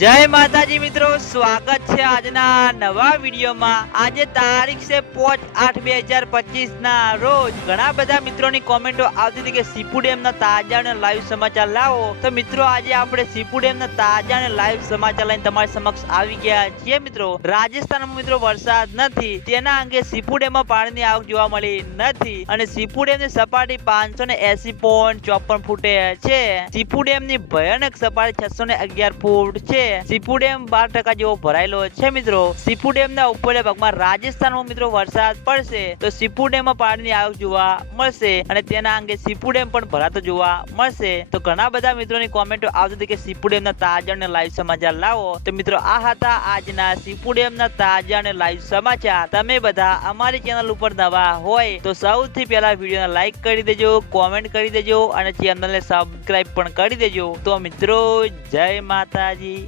જય માતાજી મિત્રો, સ્વાગત છે આજના નવા વિડીયોમાં. આજે તારીખ છે પોચ આઠ બે હજાર પચીસ ના રોજ ઘણા બધા મિત્રોની કોમેન્ટો આવતી હતી કે સીપુ ડેમ ના તાજા અને લાઈવ સમાચાર લાવો. તો મિત્રો, આજે આપણે સીપુ ડેમ ના તાજા અને લાઈવ સમાચાર લઈને તમારી સમક્ષ આવી ગયા છીએ મિત્રો. રાજસ્થાનમાં મિત્રો વરસાદ નથી. તેના અંગે સીપુ ડેમમાં પાણીની આવક જોવા મળી નથી. અને સીપુ ડેમની સપાટી પાંચસો ને એસી પોઈન્ટ ચોપન ફૂટે છે. સીપુ ડેમની ભયાનક સપાટી છસો ને અગિયાર ફૂટ છે. સીપુ ડેમ બાર ટકા જેવો ભરાયેલો છે મિત્રો. સીપુ ડેમ ના ઉપરના ભાગમાં રાજસ્થાનમાં મિત્રો વરસાદ પડશે. તો સીપુ ડેમમાં પાણીની આવક જોવા મળશે અને તેના અંગે સીપુ ડેમ પણ ભરાતો જોવા મળશે. તો ઘણા બધા મિત્રોની કોમેન્ટો આવતી હતી કે સીપુ ડેમ ના તાજા અને લાઈવ સમાચાર લાવો. તો મિત્રો આ હતા આજના સીપુ ડેમ ના તાજા અને લાઈવ સમાચાર. તમે બધા અમારી ચેનલ ઉપર નવા હોય તો સૌથી પહેલા વિડીયોને લાઈક કરી દેજો કોમેન્ટ કરી દેજો અને ચેનલને સબસ્ક્રાઇબ પણ કરી દેજો. તો મિત્રો, જય માતાજી.